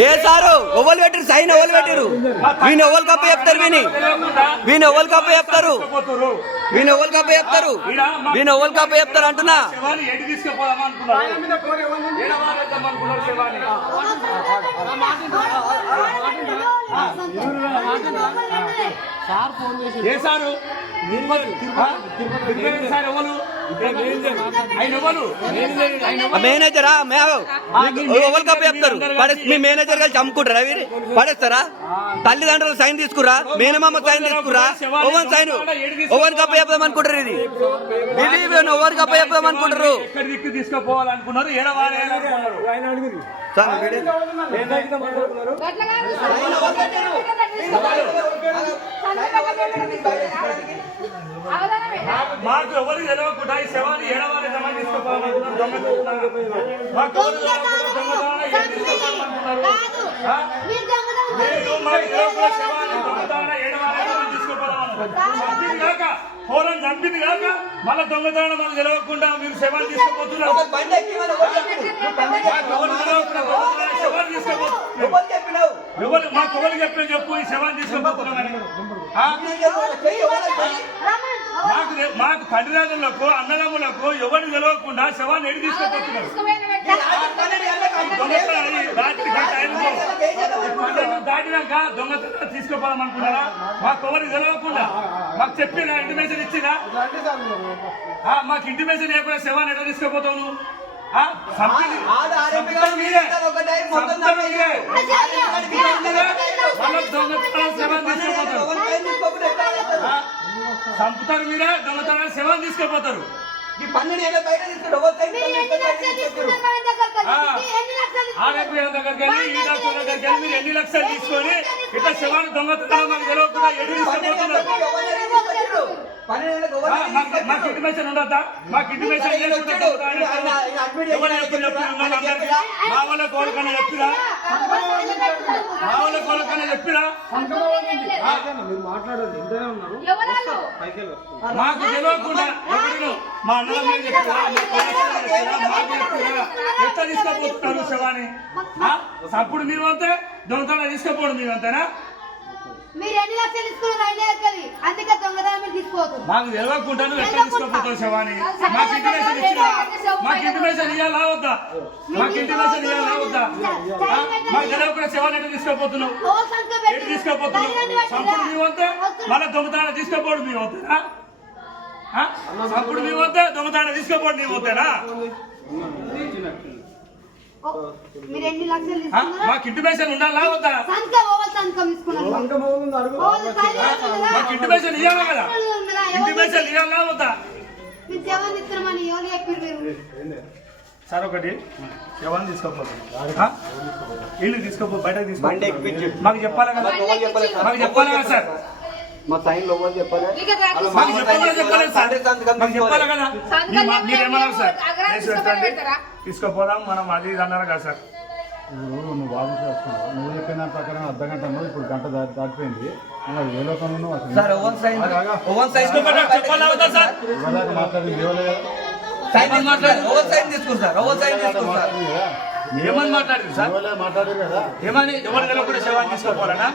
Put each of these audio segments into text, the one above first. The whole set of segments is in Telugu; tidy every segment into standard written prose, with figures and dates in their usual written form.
ఏ సారు ఓవల్ పెట్టిరు సైన్ ఓవల్ పెట్టిరు వీని ఓవల్ కప్ప చెప్తారు వీని ఓవల్ కప్ప చెప్తారు వీని ఓవల్ కప్ప చెప్తారు వీని ఓవల్ కప్ప చెప్తారు అంటున్నా ఏ సారు మేనేజరా ఓవల్ కప్ప చెప్తారు మీ మేనేజర్ కలిసి చమ్ముకుంటారా వీరి పడేస్తారా తల్లిదండ్రులు సైన్ తీసుకురా మేనమామ సైన్ తీసుకురా ఓవన్ సైన్ ఓవన్ కప్ప చెప్దాం అనుకుంటారు ఇది ఓవన్ కప్ప చెప్దాం అనుకుంటారు తీసుకోపోవాలనుకున్నారు మాకు ఎవరు తెలియకుండా ఈ శవాన్ని ఏడవాలి జమ తీసుకోవాలనుకున్నారు పోరం చంపింది కాక మళ్ళీ దొంగతనం మనకు తెలియకుండా మీరు శవాన్ని తీసుకోపోతున్నారు మాకు ఎవరు చెప్పిన చెప్పు ఈ శవాన్ని తీసుకోపోతున్నామని మాకు తండ్రిదారులకు అన్నదమ్ములకు ఎవరిని తెలియకుండా శవాన్ని ఎడి తీసుకోపోతున్నారు దాటినాక దొంగతనం తీసుకోపోదామనుకున్నారా మాకు ఎవరికి తెలియకుండా మాకు చెప్పినా ఇంటిమేషన్ ఇచ్చినా మాకు ఇంటిమేషన్ లేకుండా శవాన్ని ఎట్లా తీసుకోపోతావు చంపుతారు మీరే దొంగతనాన్ని శవాన్ని తీసుకుపోతారు దగ్గరికి వెళ్ళి ఈ డాక్టర్ దగ్గరికి వెళ్ళి మీరు ఎన్ని లక్షలు తీసుకొని ఇట్లా శవాన్ని దొంగతనం మాకు తెలియకుండా ఎన్ని తీసుకుపోతున్నారు మాకు ఇంటిమేషన్ ఉండద్దా మాకు ఇంటిమేషన్ మా వాళ్ళ కోరికన్నా చెప్పిరా మా వాళ్ళ కోరికన్నా చెప్పిరా మాకు తెలియకుండా ఎవరు మా అన్న మీద చెప్పిరా మాకు చెప్పిరా ఎట్లా తీసుకోపోతున్నారు శవాన్ని అప్పుడు మీరు అంతే దొంగతనం తీసుకోపోవడం మీరు అంతేనా మాకు తెలియకుంటాను ఎట్లా తీసుకోపోతావు శవాన్ని మాకు ఇంటిమేషన్ ఇచ్చినా మాకు ఇంటిమేషన్ ఇవ్వాలా వద్దా మాకు ఇంటిమేషన్ ఇవ్వాలా వద్దా మాకు తెలియకుండా శవాన్ని ఎట్లా తీసుకోపోతున్నావు ఎటు తీసుకోపోతున్నావు సంపుడు మీ వద్ద మళ్ళీ దొంగతనం తీసుకోపోవడం మీ వద్దా సంపుడు మీ వద్ద దొంగతనం తీసుకోపోవడం మీ వద్దేనా మాకు ఇంటిమేషన్ ఉండాలా వద్దా మాకు ఇంటిమేషన్ ఇవ్వాలా కదా ఇంటిమేషన్ ఇవ్వాలా వద్దా సార్ ఒకటి శవాన్ని తీసుకోపోతాం ఇల్లు తీసుకోపో బయటకు తీసుకో మాకు చెప్పాలి కదా మాకు చెప్పాలి కదా సార్ మా సైన్ లో చెప్పాలి మాకు చెప్పాలి కదా మీరేమన్నారు సార్ తీసుకోపోదాం మనం అది ఇది అన్నారు కదా సార్ నువ్వు వాదించి వస్తున్నావు నువ్వు చెప్పిన ప్రకారం అర్ధ గంట ఇప్పుడు గంట దాటిపోయింది ఏ లోకంలో ఏమని మాట్లాడారు సార్ మాట్లాడారు కదా ఏమని ఎవరి నెల కూడా శవాన్ని తీసుకోపోవాలనా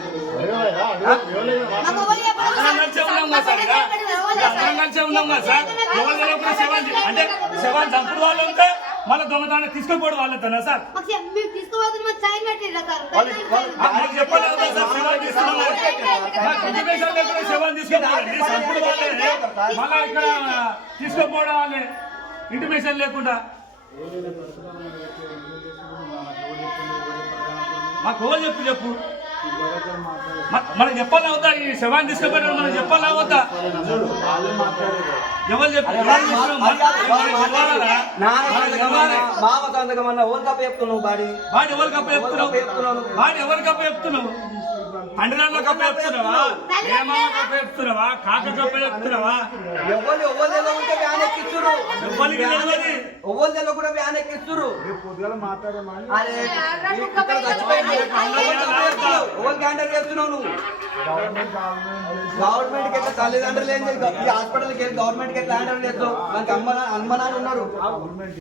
ఉన్నాం కదా సార్ ఎవరి నెల కూడా శవాన్ని అంటే శవాన్ని చంపుడు వాళ్ళు ఉంటే మళ్ళీ దొంగతనం తీసుకుపోవడం వాళ్ళతోనా సార్ చెప్పాలి శవాన్ని తీసుకోపోవాలి చంపుడు వాళ్ళే మళ్ళీ ఇక్కడ తీసుకోపోవడం వాళ్ళే ఇంటిమేషన్ లేకుండా మాకు ఎవరు చెప్పు మనం చెప్పాలా వద్దా ఈ శవాన్ని తీసుకుపోయాడు మనం చెప్పాలా వద్దా ఎవరు చెప్పారు మామ సంతకం అన్న ఓవర్ కప్ప చెప్తున్నావు బాడీ ఎవరు కప్ప చెప్తున్నావు తండ్రిలో కప్ప చెప్తున్నావా ఏమామ కప్ప చెప్తున్నావా కాక కప్ప చెప్తున్నావా ఎవరు ఉంటే వ్యాన్ ఎక్కిస్తురు ఎవరు కూడా వ్యాన్ ఎక్కిస్తురు హ్యాండల్ చేస్తున్నావు నువ్వు గవర్నమెంట్ కి తల్లిదండ్రులు ఏం చేయాలి హాస్పిటల్కి వెళ్ళి గవర్నమెంట్ కి ఎట్లా హ్యాండల్ చేస్తావు మనకి అమ్మ నాన్న ఉన్నారు.